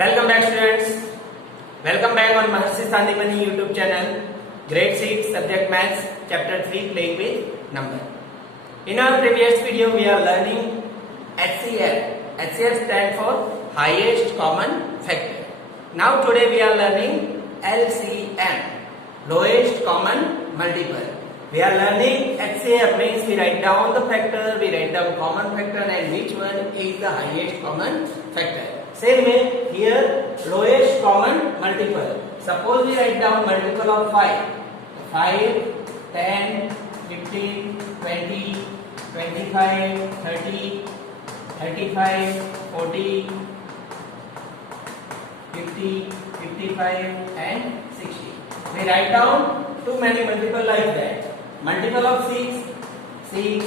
Welcome back students. Welcome back on Maharshi Sandhimani YouTube channel. Grade 6 subject maths chapter 3 playing with number. In our previous video we are learning HCF. HCF stands for highest common factor. Now today we are learning LCM, lowest common multiple. We are learning HCF means we write down the factor, we write down common factor and which one is the highest common factor. Same way here lowest common multiple. Suppose we write down multiple of 5. 5, 10, 15, 20, 25, 30, 35, 40, 50, 55 and 60. We write down too many multiple like that. Multiple of 6, 6,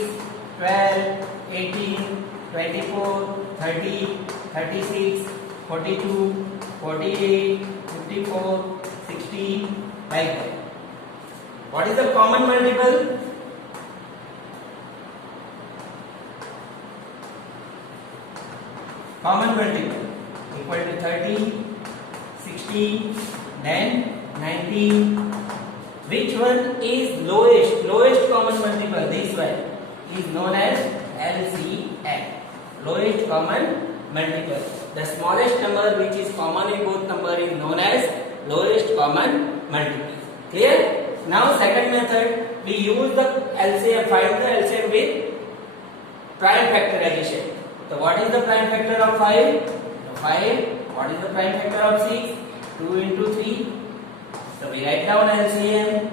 12, 18, 24, 30, 36, 42, 48, 54, 60 like that. What is the common multiple? Common multiple equal to 30, 60, then 90. Which one is lowest? Lowest common multiple, this one is known as LCM. Lowest common multiple. The smallest number which is common in both number is known as lowest common multiple. Clear? Now second method, we use the LCM, find the LCM with prime factorization. So what is the prime factor of 5? 5. What is the prime factor of 6? 2 into 3. So we write down LCM.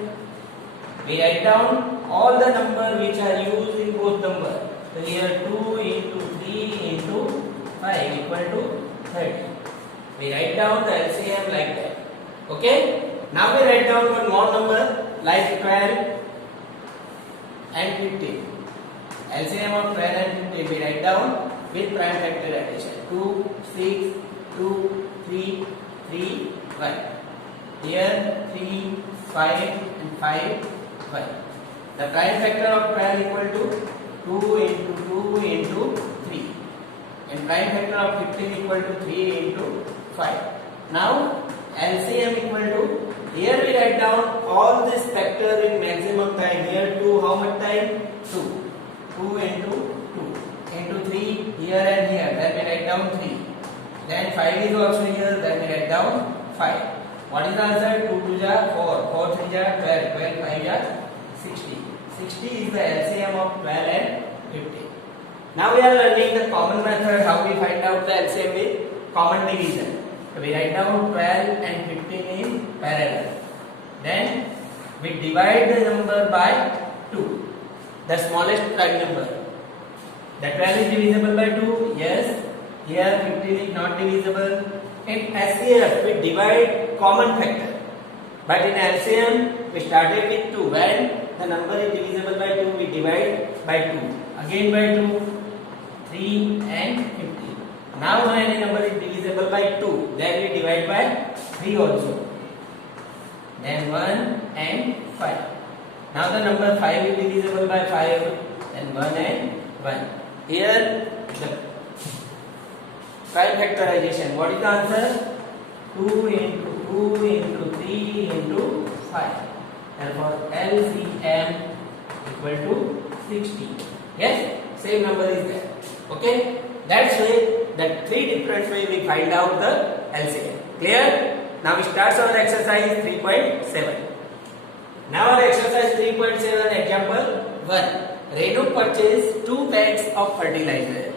We write down all the numbers which are used in both numbers. So here 2 into 3 into 5 equal to 30. We write down the LCM like that. Okay? Now we write down one more number like 12 and 15. LCM of 12 and 15 we write down with prime factorization. 2, 6, 2, 3, 3, 1. Here 3, 5 and 5, 1. The prime factor of 12 equal to 2 into 2 into 3. And prime factor of 15 equal to 3 into 5. Now LCM equal to, here we write down all this factor in maximum time. Here 2, how much time? 2. 2 into 2 into 3 here and here. Then we write down 3. Then 5 is also here. Then we write down 5. What is the answer? 2 2 ja 4. 4 3 ja 12. 12 5 ja 60. 60 is the LCM of 12 and 15. Now we are learning the common method, how we find out the LCM with common division. So we write down 12 and 15 in parallel. Then we divide the number by 2. The smallest prime number. The 12 is divisible by 2. Yes. Here 15 is not divisible. In SCF we divide common factor. But in LCM we started with 2. When the number is divisible by 2 we divide by 2. Again by 2. 3 and 15. Now when any number is divisible by 2, then we divide by 3 also. Then 1 and 5. Now the number 5 is divisible by 5, then 1 and 1. Here the prime factorization. What is the answer? 2 into 2 into 3 into 5. Therefore LCM equal to 60. Yes, same number is there. Okay, that's why the three different way we find out the LCM. Clear? Now we start our exercise 3.7. Now our exercise 3.7 example 1. Renu purchased 2 bags of fertilizer.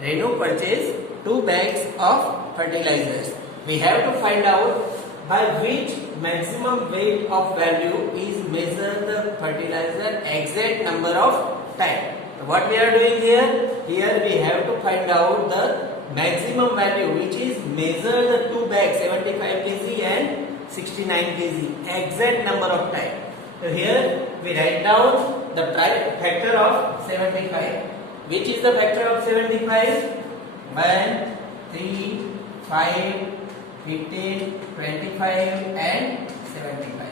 Renu purchased 2 bags of fertilizers. We have to find out by which maximum weight of value is measured the fertilizer exact number of time. What we are doing here? Here we have to find out the maximum value which is measure the 2 bags 75 kg and 69 kg exact number of time. So here we write down the factor of 75. Which is the factor of 75? 1, 3, 5, 15, 25 and 75.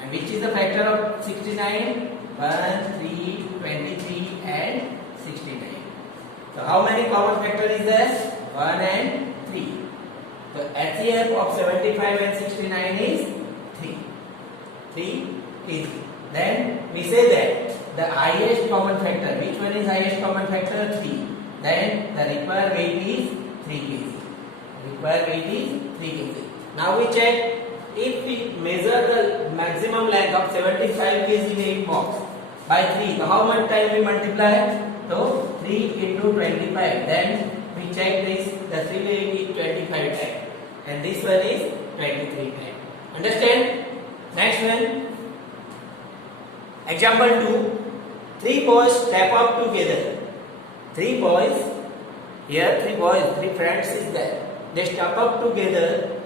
And which is the factor of 69? 1, 3, 23 and 69. So how many common factor is there? 1 and 3. The HCF of 75 and 69 is 3. 3 kg. Then we say that the highest common factor, which one is highest common factor? 3. Then the required weight is 3 kg. Required weight is 3 kg. Now we check, if we measure the maximum length of 75 kg weight box by 3, so how much time we multiply? So 3 into 25. Then we check this, the 3 weight is 25 times and this one is 23 times. Understand? Next one. Example 2. 3 boys step up together. 3 boys, here 3 boys, 3 friends is there. They step up together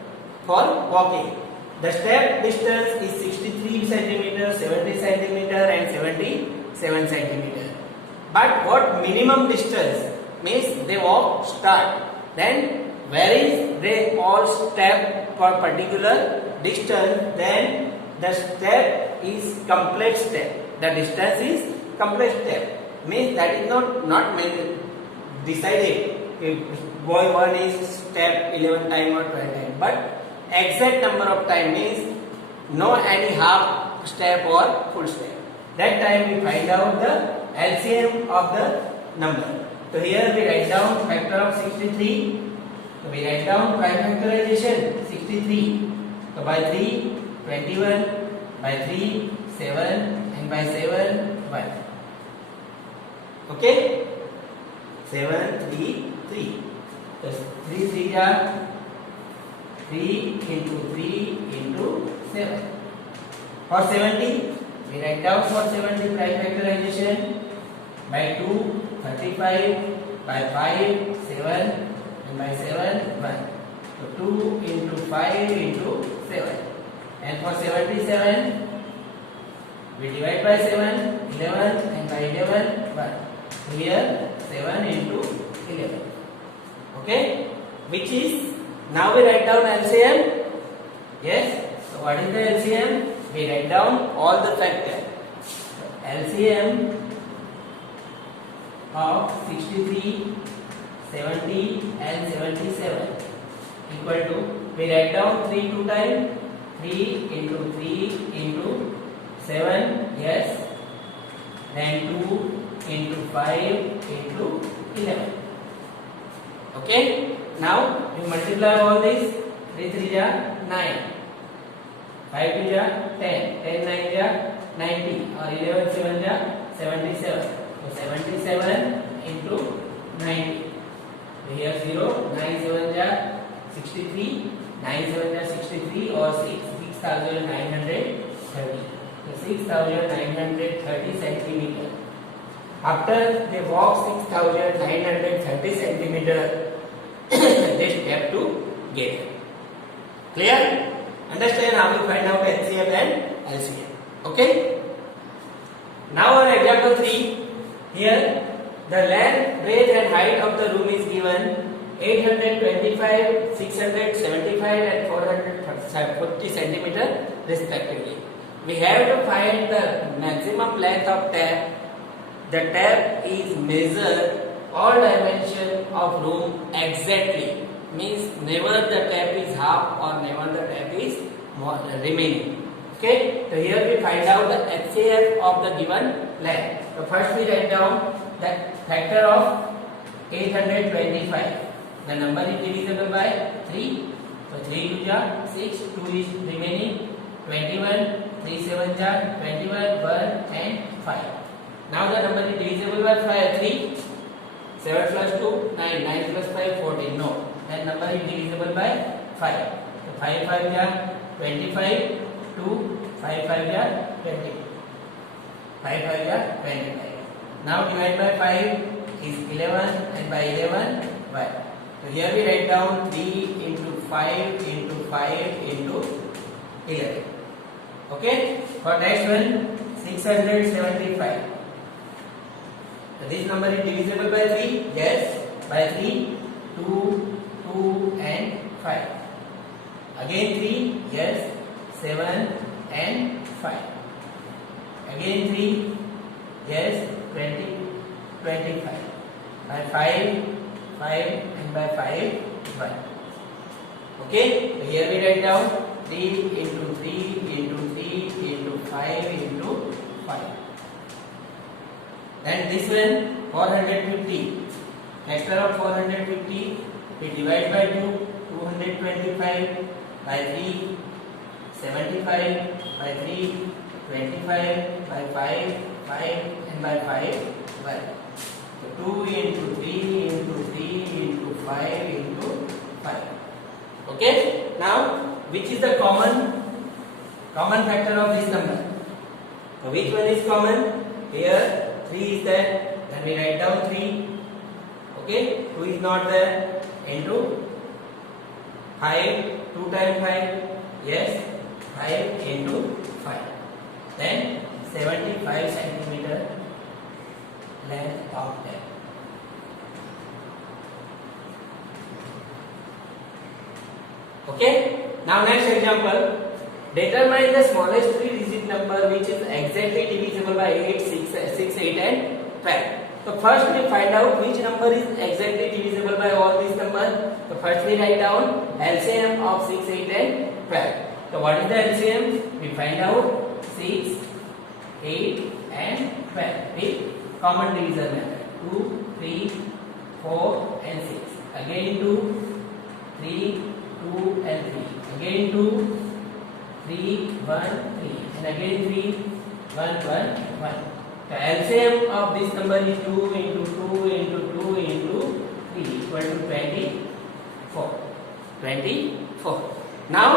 for walking. The step distance is 63 centimeter, 70 centimeter and 77 centimeter. But what minimum distance? Means they walk start. Then where is they all step for particular distance? Then the step is complete step. The distance is complete step. Means that is not decided if boy 1 is step 11 time or 12 time, but exact number of time means no any half step or full step. That time we find out the LCM of the number. So here we write down factor of 63. So we write down prime factorization 63. So by 3 21, by 3 7 and by 7 1. Okay? 7 3 3. So 3 3 are 3 into 3 into 7. For 70, we write down for 70 prime factorization by 2 35, by 5 7 and by 7 1. So 2 into 5 into 7. And for 77, we divide by 7 11 and by 11 1. So here 7 into 11. Okay? Which is, now we write down LCM. Yes? So what is the LCM? We write down all the factors. So LCM of 63, 70 and 77 equal to, we write down 3 2 times, 3 into 3 into 7, yes, then 2 into 5 into 11. Okay? Now you multiply all this. 3 3 are 9, 5 2 are 10, 10 9 are 90, or 11 7 are 77. So 77 into 90. So here 0, 9 7 are 63, 9 7 are 63 or 6,930. So 6,930 centimeter. After they walk 6,930 centimeter, they step to get. Clear? Understand how we find out LCM and LCM. Okay? Now our example 3. Here the length, breadth and height of the room is given 825, 675 and 440 centimeter respectively. We have to find the maximum length of tap. The tap is measured all dimension of room exactly. Means never the tap is half or never the tap is more remaining. Okay, so here we find out the HCF of the given length. So first we write down that factor of 825. The number is divisible by 3. So 3 2 are 6, 2 is remaining, 21, 3 7 are 21, 1 and 5. Now the number is divisible by 3. 7 plus 2, 9, 9 plus 5, 14. No, that number is divisible by 5. So 5 5 are 25, 2, 5 5 are 20. 5 5 are 25. Now divide by 5 is 11 and by 11 1. So here we write down 3 into 5 into 5 into 11. Okay? For next one, 675. So this number is divisible by 3. Yes. By 3, 2, 2 and 5. Again 3. Yes. 7 and 5. Again 3. Yes. 20, 25. By 5, 5 and by 5, 1. Okay, so here we write down 3 into 3 into 3 into 5 into 5. Then this one 450. Factor of 450, we divide by 2, 225 by 3, 75 by 3, 25 by 5, 5 and by 5, 1. So 2 into 3 into 3 into 5 into 5. Okay, now which is the common factor of this number? So which one is common? Here 3 is there, then we write down 3. Okay, 2 is not there, into 5, 2 times 5, yes, 5 into 5. Then 75 centimeter length of that. Okay, now next example. Determine the smallest 3-digit number which is exactly divisible by 8, 6, 8 and 12. So first we find out which number is exactly divisible by all these numbers. So first we write down LCM of 6, 8 and 12. So what is the LCM? We find out 6, 8 and 12 with common divisor method. 2, 3, 4 and 6. Again 2, 3, 2 and 3. Again 2, 3, 1, 3. And again 3, 1, 1, 1. The LCM of this number is 2 into 2 into 2 into 3 equal to 24. 24. Now,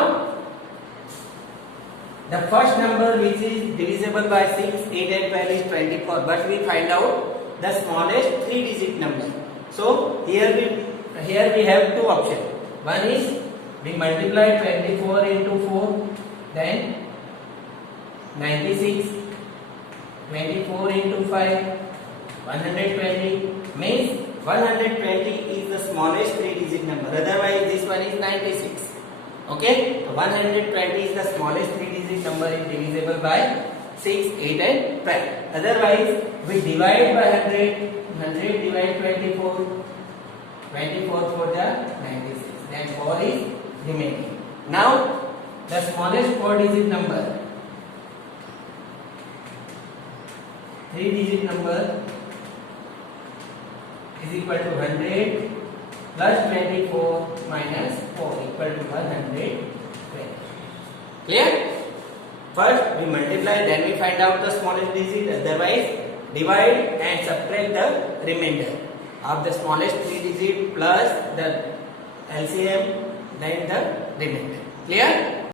the first number which is divisible by 6, 8 and 12 is 24. But we find out the smallest 3-digit number. So, here we have two options. One is we multiply 24 into 4, then 96. 24 into 5, 120, means 120 is the smallest 3-digit number. Otherwise, this one is 96. Okay, 120 is the smallest 3-digit number is divisible by 6, 8 and 12. Otherwise, we divide by 100, 100 divide 24, 24 for the 96. Then 4 is remaining. Now, the smallest 4-digit number, 3-digit number is equal to 100 plus 24 minus 4 equal to 120. Clear? First we multiply, then we find out the smallest digit. Otherwise, divide and subtract the remainder of the smallest 3-digit plus the LCM, then the remainder. Clear?